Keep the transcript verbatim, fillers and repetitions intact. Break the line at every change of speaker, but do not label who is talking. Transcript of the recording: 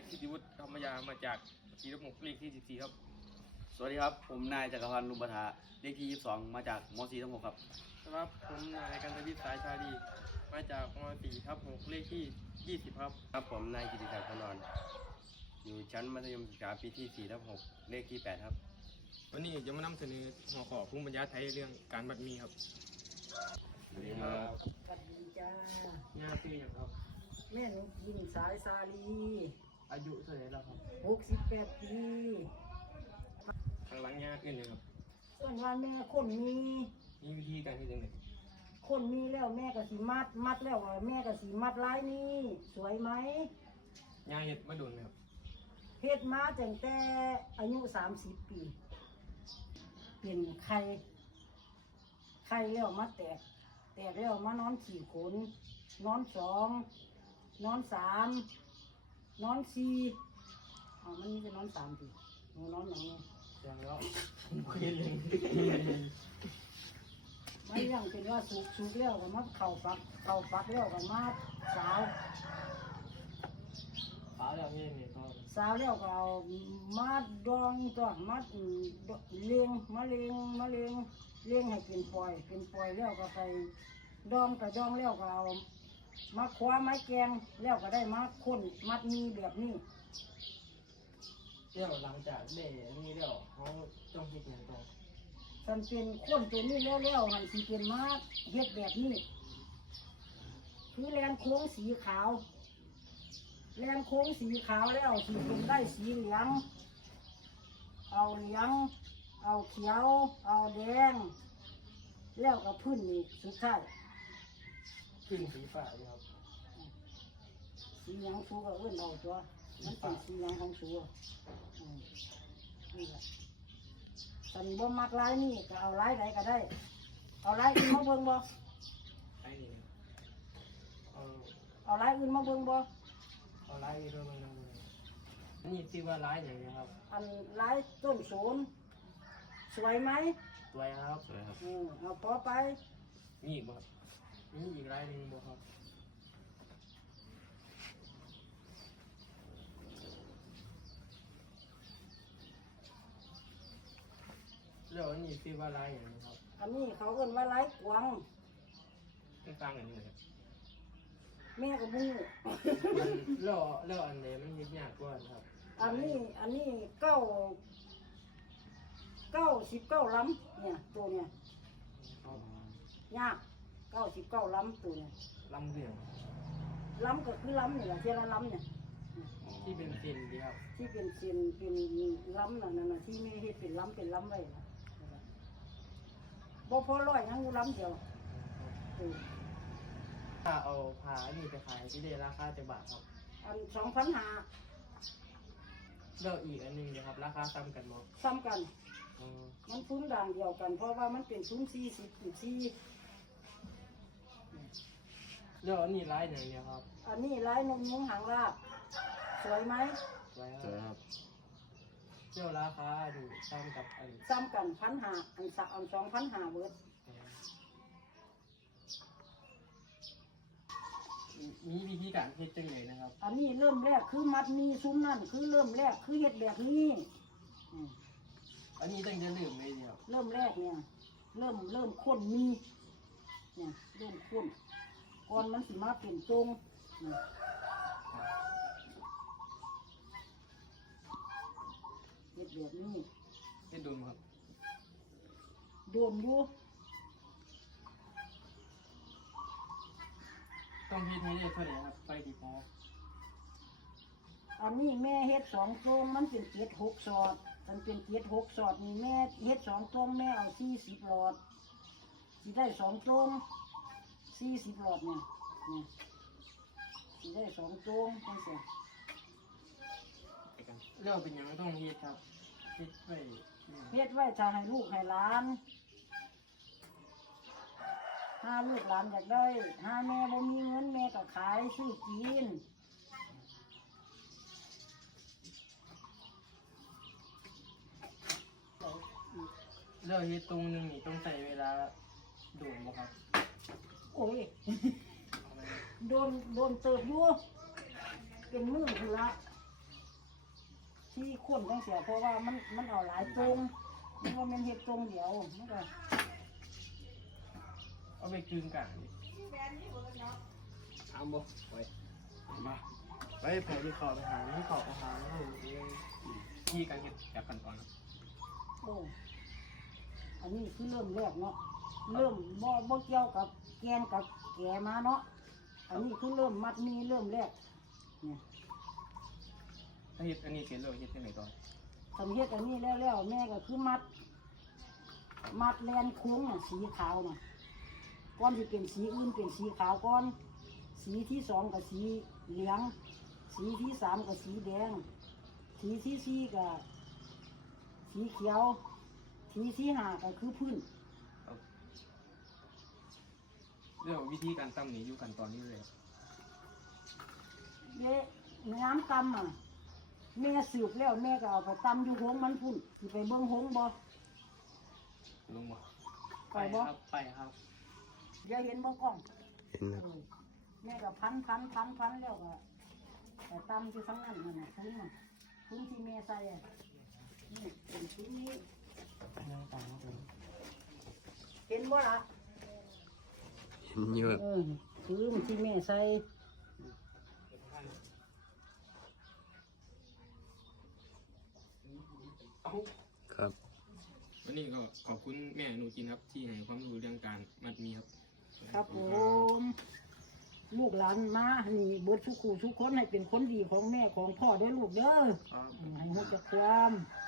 สิทธิวุฒิธรรมยามาจากสี่ทับหกเลขที่สิบสี่ครับ
สวัสดีครับผมนายจักรพันธ์ลุมปะทะเลขที่ยี่สิบสองมาจากม .สี่ ทับหกครับ
ครับผมนายกันทวิทย์สายชาดีมาจากม .สี่ ทับหกเลขที่ยี่สิบครับ
ครับผมนายกิติศักดิ์พนรอยู่ชั้นมัธยมศึกษาปีที่สี่ทับหกเลขที่แปดครับ
วันนี้จะมานำเสนอหัวข้อภูมิปัญญาไทยเรื่องการบัดมีครับ
สวัสดีครับ
สวัสดีจ้า
ญาติอย่างครับ
แม่หนูกินสายซาลี
อายุเท่าไหร่แล้วครับ
หกสิบแปดปี
ทางหลังญาติอื่นเลยครับ
ส่วนว่าแม่คนมี
มีวิธีการที่ยังไง
คนมีแล้วแม่ก็สีมัดมัดแล้วแม่ก็สีมัดลายนี้สวยไหม
ญาเห็ดมาโดนไหมครับ
เฮ็ดมาตั้งแต่อายุสามสิบปีเป็นไข่ไข่แล้วมาแตกแตกแล้วมานอนขี่ขนนอนสองนอนสามนอนสี่อ๋อมันนี่จะนอนสามทีหนูนอนอย่างนี้
อย่างแล้วคุยเรื่อง
ไม่ยังเป็นว่าสุกสุกแล้วก็มาเข่าฟักเข่าฟักแล้วก็มาสาว
สาวแล้วนี่นี่ก็
สาวแล้วก็เอามาดองตัวมาเลี้ยงมาเลี้ยงมาเลี้ยงเลี้ยงให้เป็นปล่อยเป็นปล่อยแล้วก็ไปดองกับดองแล้วก็เอามาคว้าไม้แกงแล้วก็ได้มาค้นมัดมีแบบนี้
เดี๋ยวหลังจากเล่นี่เดี๋ยวเขาต้องคิดอย่างต่อ
มันเป็นค้นตัวนี้แล้วๆมันสิเป็นมาเฮ็ดแบบนี้คือแลนโค้งสีขาวแลนโค้งสีขาวแล้วสีเป็นได้สีเหลืองเอาเหลืองเอาเขียวเอาแดงแล้วก็พื้นนี่สุดท้าย
ขึ้นสีฟ้าเลยครับ
สีเหลืองสูก็เอื้อนเอาตัวมันเป็นสีเหลืองของสูนี่แหละตอนบ่มักลายนี่ก็เอาลายใดก็ได้เอาลายอื่นมาเบิ่งบ่
ไอ้นี่เอา
เอาลายอื่นมาเบิ่งบ่
เอาลายนี้ด้วยมันนั่งเลยนี่ที่ว่าลายอย่างนี้ครับ
อันลายต้นโสนสวยไหม
สวยครับสวยครับ
อือเอาพอไป
มีอีกบ่มีอีกลายหนึ่งบ่ครับแล้วอันนี้ที่ว่าลายอย่างนี้ครับ
อันนี้เขาเอิ้นว่าลายกวาง
เป็นฟังอย่างนี้ครับ
แม่ก็บู้
แล้วแล้วอันไหนมันยึดยากกว่าครับ
อันนี้อันนี้เก้าเก้าสิบเก้าล้ำเนี่ยตัวเนี่ยยากเก้าสิบเก้าล้ำตัวเนี่ย
ล้ำเรื่อง
ล้ำก็คือล้ำนี่แหละเท่าละล้ำเนี่ย
ที่เป็นเส้นดีครับ
ที่เป็นเส้นเป็นล้ำนั่นน่ะที่ไม่ให้เป็นล้ำเป็นล้ำไว้บ่พอร้อยยังล้ำเดียว
ถ้าเอาผ้าอันนี้ไปขายที่ได้ราคาจะบาทครับ
อันสองพันห้า
แล้วอีกอันหนึ่งนะครับราคาซ้ำกันบ่
ซ้ำกันมันซุ้มด่างเดียวกันเพราะว่ามันเป็นซุ้มสี่สิบสี่
แล้วอันนี้ลายไหนเนี่ยครับ
อันนี้ลายนมยุงหางลาบสวยไหม
สวยครับเจ้าราคาดูซ้ำกับอัน
ซ้ำกันพันห้าอันสักอันสองพันห้าเบิร์ด
มีวิธีการเฮ็ดจังไงนะครับ
อันนี้เริ่มแรกคือมัดมีซุ้มนั่นคือเริ่มแรกคือเฮ็ดแบบนี้
อันนี้ตั้งแต่เริ่มเลยเดียว
เริ่มแรกเนี่ยเริ่มเริ่มข้นมีเนี่ยเริ่มข้นก่อนมันสิมาเป็นตรงเฮ็ดแบบนี้
เฮ็ดโดนครับ
โดนอยู่
ต้องเฮ็ดให้ได้เท่าไหร่ครับไปกี่พอ
อันนี้แม่เฮ็ดสองตรงมันเป็นเจ็ดหกสอดมันเป็นเจ็ดหกสอดนี่แม่เฮ็ดสองตรงแม่เอาสี่สิบหลอดสิได้สองตรงสี่สิบหลอดเนี่ยเนี่ยสิได้สองตรงจังซี่
เรื่องเป็นยังต้องเฮ็ดครับเฮ็ดไว้
เฮ็ดไว้ถ้าให้ลูกให้หลานถ้าลูกหลานอยากได้ถ้าแม่บ่มีเงินแม่ก็ขายซื้อกิน
เรื่องเฮ็ดตรงนึงนี่ต้องใช้เวลาโดนบ่ครับ
โอ้ยโดนโดนเติบอยู่เป็นมือคือละที่ข้นจังเสียเพราะว่ามันมันเอาหลายตรงมันว่ามันเฮ็ดตรงเดียวมันก็
เอาไปกึ่งกลางดิ
เอาบ่ไป
มา ไปแผลที่คอไปหาที่คอไปหาแล้วที่การเก็บจากขั้นตอนครับ
โอ้อันนี้คือเริ่มแรกเนาะเริ่มบ่บ่เกี่ยวกับแกนกับแกมาเนาะอันนี้คือเริ่มมัดมีเริ่มแรกเนี่ย
ถ้าเฮ็ดอันนี้เสร็จแล้วเฮ็ดที่ไหนต่อ
ทำเฮ็ดอันนี้แล้วแล้วแม่ก็คือมัด มัดแลนโค้งน่ะสีขาวน่ะก่อนที่เป็นสีอื่นเป็นสีขาวก่อน สีที่สองกับสีเหลือง สีที่สามกับสีแดง สีที่สี่กับสีเขียว สีที่ห้าก็คือพื้น
เรื่องวิธีการตั้มนี้อยู่ขั้นตอนนี้เลย
เด้น้ำตำอ่ะแม่สืบแล้วแม่ก็เอาไปตำอยู่หงมันพุ่นสิไปเบิ่งหงบ่
ลงบ่
ไปบ่
ไปครับ
อย่าเห็นบ่กล้อง
เห็นนะ
เออแม่ก็พันพันพันพันแล้วก็แต่ตำที่ทั้งนั้นนั่นน่ะทุ่งน่ะทุ่งที่แม่ใส่อ่ะนี่เป็นทุ่งนี้เห็นบ่ล่ะ
เห็นเยอะ
เออคือมันที่แม่ใส่
ครับ
วันนี้ก็ขอบคุณแม่หนูจินครับที่ให้ความรู้เรื่องการมัดหมีครับ
ครับผมลูกหลานมานี่เบิดทุกคู่ทุกคนให้เป็นคนดีของแม่ของพ่อเด้วยลูกเด้อ
ครับ
ให้หัวจักความ
ค